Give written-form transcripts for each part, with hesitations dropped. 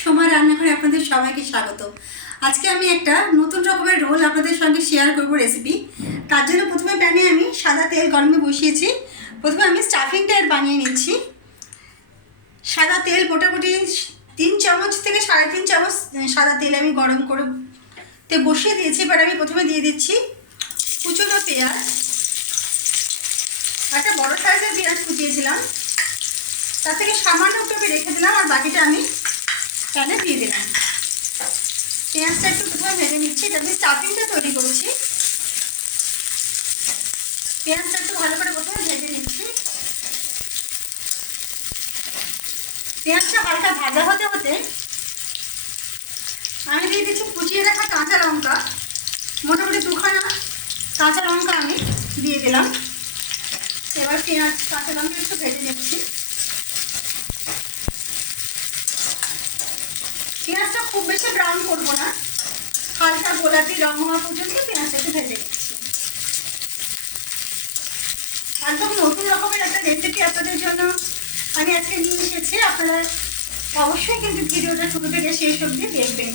সোমা রান্নাঘরে আপনাদের সবাইকে স্বাগত। আজকে আমি একটা নতুন রকমের রোল আপনাদের সঙ্গে শেয়ার করব রেসিপি। তার জন্য প্রথমে প্যানে আমি সাদা তেল গরমে বসিয়েছি। প্রথমে আমি স্টাফিংটা বানিয়ে নিচ্ছি। সাদা তেল মোটামুটি 3 চামচ থেকে 3.5 চামচ সাদা তেল আমি গরম করে বসিয়ে দিয়েছি। এবার আমি প্রথমে দিয়ে দিচ্ছি কুচনো পেঁয়াজ। একটা বড় সাইজের পেঁয়াজ কুচিয়েছিলাম, তার থেকে সামান্য একটু আমি রেখে দিলাম, আর বাকিটা আমি প্যানে দিয়ে দিলাম। পেঁয়াজটা একটু প্রথমে ভেজে নিচ্ছি, এটা আমি স্টাফিংটা তৈরি করছি। পেঁয়াজটা একটু ভালো করে প্রথমে ভেজে নিচ্ছি। পেঁয়াজটা হালকা ভাজা হতে হতে আমি দিয়ে দিচ্ছি কুচিয়ে রাখা কাঁচা লঙ্কা। মোটামুটি 2খানা কাঁচা লঙ্কা আমি দিয়ে দিলাম। এবার পেঁয়াজ কাঁচা লঙ্কা একটু ভেজে নিচ্ছি। পেঁয়াজটা খুব বেশি ব্রাউন করবো না, হালকা গোলাপি রং হওয়া পর্যন্ত পেঁয়াজটা একটু ভেজে নিচ্ছি। একদম নতুন রকমের একটা রেসিপি আপনাদের জন্য আমি আজকে নিয়ে এসেছি। আপনারা অবশ্যই কিন্তু ভিডিওটা শুরু থেকে শেষ অবধি দেখবেন।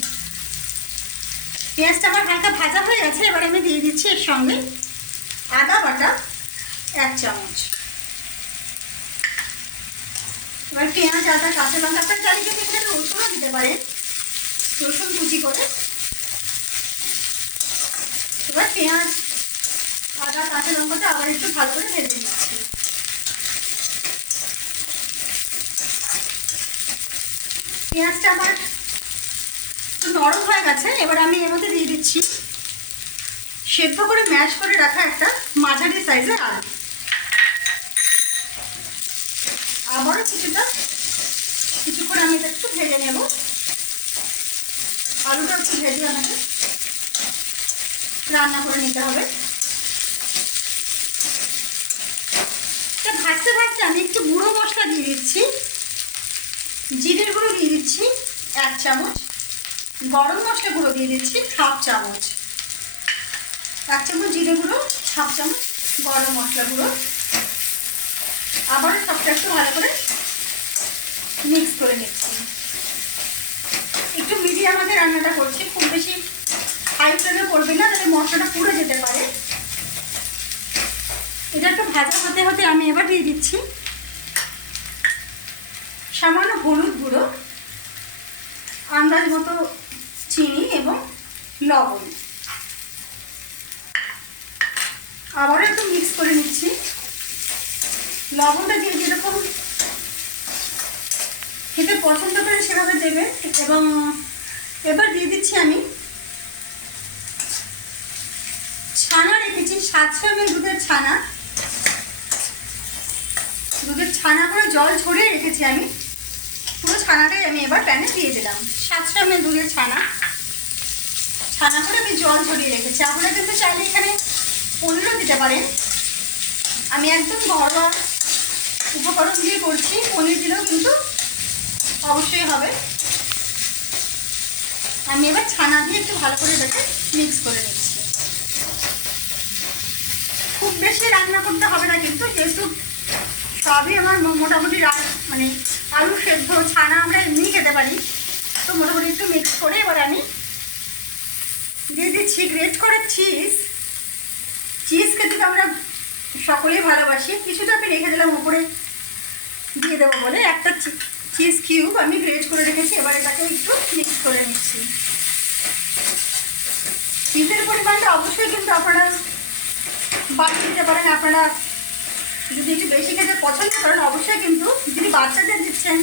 পেঁয়াজটা আমার হালকা ভাজা হয়ে গেছে। এবার আমি দিয়ে দিচ্ছি এর সঙ্গে আদা বাটা 1 চামচ। এবার পেঁয়াজ আদা কাঁচা লঙ্কা আপনার চালিয়ে এখানে রসুনও দিতে পারেন, রসুন কুচি করে। এবার পেঁয়াজ আদা কাঁচা লঙ্কাটা আবার একটু ভালো করে ভেজে নিচ্ছি। পেঁয়াজটা আমার একটু নরম হয়ে গেছে। এবার আমি এর মধ্যে দিয়ে দিচ্ছি সেদ্ধ করে ম্যাশ করে রাখা একটা মাঝারি সাইজের আলু। আবারও কিছুক্ষণ আমি এটা একটু ভেজে নেব। আলুটা একটু ভেজে আমাকে রান্না করে নিতে হবে। ভাজতে ভাজতে আমি একটু গুঁড়ো মশলা দিয়ে দিচ্ছি। জিরের গুঁড়ো দিয়ে দিচ্ছি 1 চামচ, গরম মশলা গুঁড়ো দিয়ে দিচ্ছি 1/2 চামচ। 1 চামচ জিরে গুঁড়ো, 1/2 চামচ গরম মশলা গুঁড়ো। আবারও সবটা একটু ভালো করে মিক্স করে নিচ্ছি। একটু মিডিয়াম আঁচে রান্নাটা করছি, খুব বেশি হাই ফ্লেমে করবে না, তাহলে মশলাটা পুড়ে যেতে পারে। এটা একটু ভাজা হতে হতে আমি এবার দিয়ে দিচ্ছি সামান্য হলুদ গুঁড়ো, আন্দাজ মতো চিনি এবং লবণ। আবারও একটু মিক্স করে নিচ্ছি। লবণটা দিয়ে যেরকম খেতে পছন্দ করে সেভাবে দেবে। এবং এবার দিয়ে দিচ্ছি আমি ছানা রেখেছি 700 ml দুধের ছানা। দুধের ছানা করে জল ছড়িয়ে রেখেছি আমি, পুরো ছানাটাই আমি এবার প্যানে দিয়ে দিলাম। 700 ml দুধের ছানা করে আমি জল ছড়িয়ে রেখেছি। আপনারা কিন্তু চাইলে এখানে পনিরও দিতে পারেন। আমি একদম ঘরোয়া উপকরণ দিয়ে করছি, পনির দিলেও কিন্তু অবশ্যই হবে। আমি এবার ছানা দিয়ে একটু ভালো করে এটাকে মিক্স করে নিচ্ছি। খুব বেশি রান্না করতে হবে না কিন্তু, যেহেতু সবই আমার মোটামুটি মানে আলু সেদ্ধ, ছানা আমরা এমনি খেতে পারি, তো মোটামুটি একটু মিক্স করে এবার আমি দিয়ে দিচ্ছি গ্রেট করা চিজ। খেতে তো আমরা সকলেই ভালোবাসি। কিছুটা আমি রেখে দিলাম উপরে দিয়ে দেবো বলে, একটা চিজ কিউব আমি গ্রেট করে রেখেছি। এবার এটাকে একটু মিক্স করে নিচ্ছি। চিজের পরিমাণটা অবশ্যই কিন্তু আপনারা বাড়িয়ে দিতে পারেন। আপনারা যদি একটু বেশি খেতে পছন্দ করেন অবশ্যই কিন্তু, যদি বাচ্চাদের দিচ্ছেন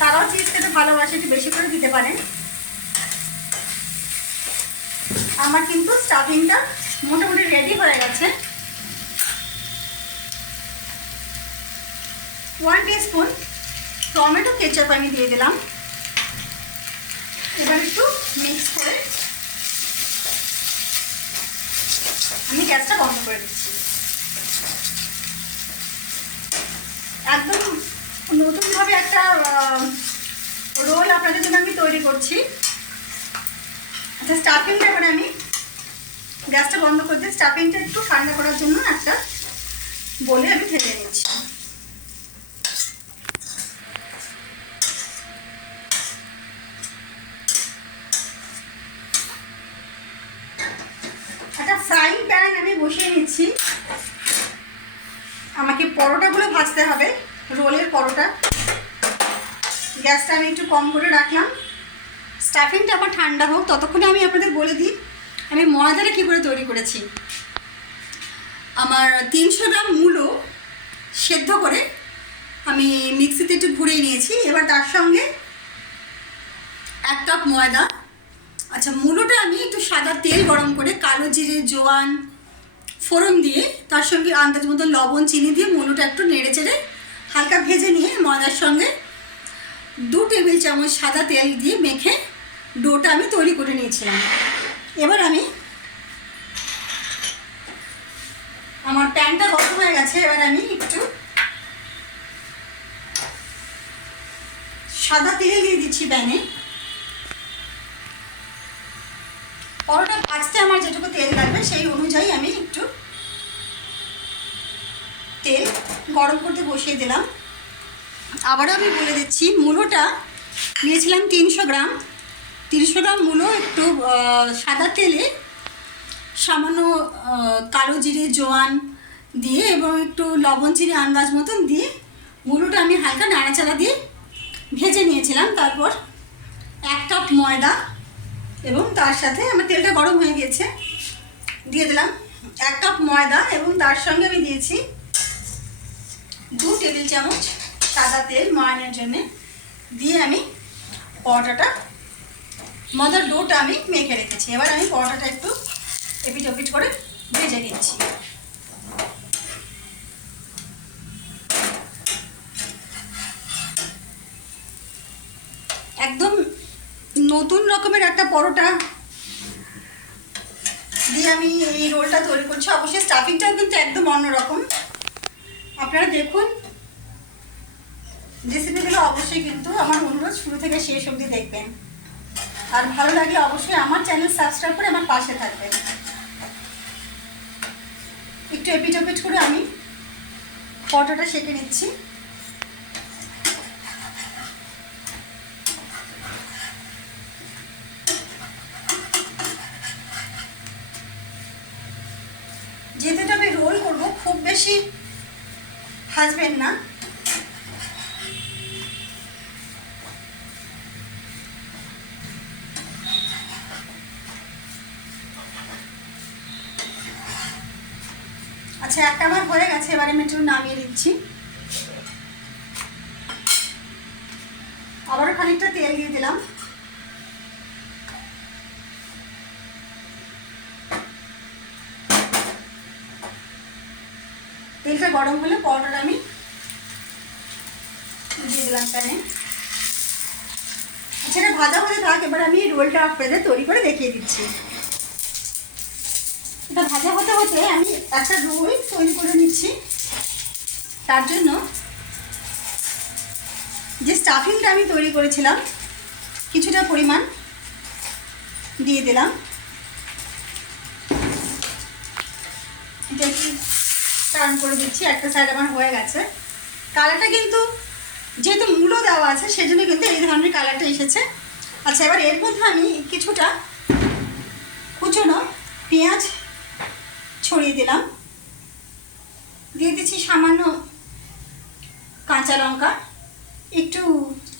তারাও চিজ খেতে ভালোবাসে, একটু বেশি করে দিতে পারেন। আমার কিন্তু স্টাফিংটা মোটামুটি রেডি হয়ে গেছে। 1 টিস্পুন টমেটো কেচাপ আমি দিয়ে দিলাম। এবার একটু মিক্স করে আমি গ্যাসটা বন্ধ করে দিচ্ছি। একদম নতুনভাবে একটা রোল আপনাদের জন্য আমি তৈরি করছি। আচ্ছা, স্টাফিংটা এবার আমি গ্যাসটা বন্ধ করে দিয়ে স্টাফিংটা একটু ঠান্ডা করার জন্য একটা বলে আমি ঢেলে নিচ্ছি। বসিয়ে নিচ্ছি। আমাকে পরোটাগুলো ভাজতে হবে, রোলের পরোটা। গ্যাসটা আমি একটু কম করে রাখলাম। স্টাফিংটা আমার ঠান্ডা হোক, ততক্ষণে আমি আপনাদের বলে দিই আমি ময়দাটা কী করে তৈরি করেছি। আমার 300 গ্রাম মূলো সেদ্ধ করে আমি মিক্সিতে একটু ঘুরিয়ে নিয়েছি। এবার তার সঙ্গে 1 কাপ ময়দা। আচ্ছা, মূলোটা আমি একটু সাদা তেল গরম করে কালো জিরে, জোয়ান, ফোড়ন দিয়ে তার সঙ্গে আন্দাজ মতো লবণ, চিনি দিয়ে মূলোটা একটু নেড়ে চেড়ে হালকা ভেজে নিয়ে ময়দার সঙ্গে 2 টেবিল চামচ সাদা তেল দিয়ে মেখে ডোটা আমি তৈরি করে নিয়েছিলাম। এবার আমি আমার প্যানটা গরম হয়ে গেছে। এবার আমি একটু সাদা তেল দিয়ে দিচ্ছি প্যানে। পরোটা ভাজতে আমার যেটুকু তেল লাগবে সেই অনুযায়ী আমি একটু তেল গরম করতে বসিয়ে দিলাম। আবারও আমি বলে দিচ্ছি, মূলোটা নিয়েছিলাম 300 গ্রাম। 300 গ্রাম মূলো একটু সাদা তেলে সামান্য কালো জিরে, জোয়ান দিয়ে এবং একটু লবণ, চিনি আন্দাজ মতন দিয়ে মূলোটা আমি হালকা নাড়াচাড়া দিয়ে ভেজে নিয়েছিলাম। তারপর 1 কাপ ময়দা এবং তার সাথে আমার তেলটা গরম হয়ে গেছে, দিয়ে দিলাম 1 কাপ ময়দা এবং তার সঙ্গে আমি দিয়েছি 2 টেবিল চামচ সাদা তেল ময়ানের জন্য। দিয়ে আমি পরোটাটা, ময়দার ডোটা আমি মেখে রেখেছি। এবার আমি পরোটাটা একটু এপিট ওপিট করে ভেজে নিচ্ছি। একদম নতুন রকমের একটা পরোটা দিয়ে আমি এই রোলটা তৈরি করছি। অবশ্যই স্টাফিংটাও কিন্তু একদম অন্যরকম। আপনারা দেখুন রেসিপিগুলো, অবশ্যই কিন্তু আমার অনুরোধ শুরু থেকে শেষ অবধি দেখবেন। আর ভালো লাগলে অবশ্যই আমার চ্যানেল সাবস্ক্রাইব করে আমার পাশে থাকবেন। একটু এপিট ওপিট করে আমি পরোটাটা সেঁকে নিচ্ছি। যেহেতু আমি রোল করবো, খুব বেশি ভাজবেন না। আচ্ছা, একটা আমার হয়ে গেছে। এবার আমি একটু নামিয়ে দিচ্ছি। আবারও খানিকটা তেল দিয়ে দিলাম। তেলটা গরম হলে পরোটাটা আমি দিয়ে দিলাম প্যানে। আচ্ছা, এটা ভাজা হতে থাক। এবার আমি রোলটা আপনাদের তৈরি করে দেখিয়ে দিচ্ছি। এটা ভাজা হতে হতে আমি একটা রোল তৈরি করে নিচ্ছি। তার জন্য যে স্টাফিংটা আমি তৈরি করেছিলাম কিছুটা পরিমাণ দিয়ে দিলাম। এটা একটু টার্ন করে দিচ্ছি। একটা সাইড আমার হয়ে গেছে। কালারটা কিন্তু যেহেতু মূলো দেওয়া আছে সেজন্য কিন্তু এই ধরনের কালারটা এসেছে। আচ্ছা, এবার এর মধ্যে আমি কিছুটা কুচনো পেঁয়াজ ছড়িয়ে দিলাম। দিয়ে দিচ্ছি সামান্য কাঁচা লঙ্কা, একটু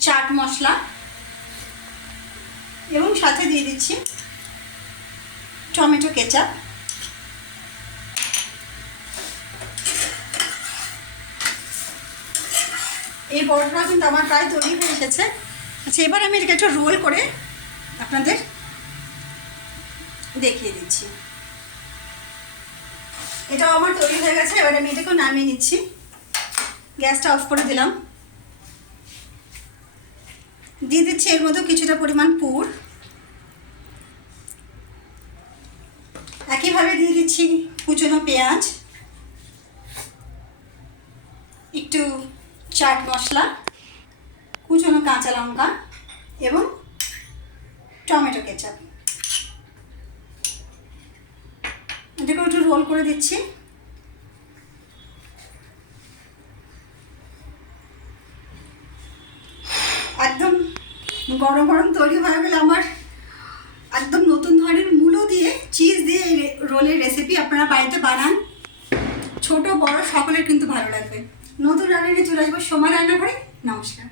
চাট মশলা এবং সাথে দিয়ে দিচ্ছি টমেটো কেচাপ। এই পরোটাটা কিন্তু আমার প্রায় তৈরি হয়ে এসেছে। আচ্ছা, এবার আমি এটাকে একটু রোল করে আপনাদের দেখিয়ে দিচ্ছি। এটাও আমার তৈরি হয়ে গেছে। এবার আমি এটাকেও নামিয়ে নিচ্ছি। গ্যাসটা অফ করে দিলাম। দিয়ে দিচ্ছি এর মধ্যে কিছুটা পরিমাণ পুর। একইভাবে দিয়ে দিচ্ছি কুচনো পেঁয়াজ, একটু চাট মশলা, কুচনো কাঁচা লঙ্কা এবং টমেটো কেচাপ। এটাকে একটু রোল করে দিচ্ছি। একদম গরম গরম তৈরি হয়ে গেলে আমার একদম নতুন ধরনের মূলো দিয়ে চিজ দিয়ে রোলের রেসিপি আপনারা বাড়িতে বানান, ছোট বড় সকলের কিন্তু ভালো লাগবে। নতুন রান্না নিয়ে চলে আসবো সোমা রান্নাঘরে। নমস্কার।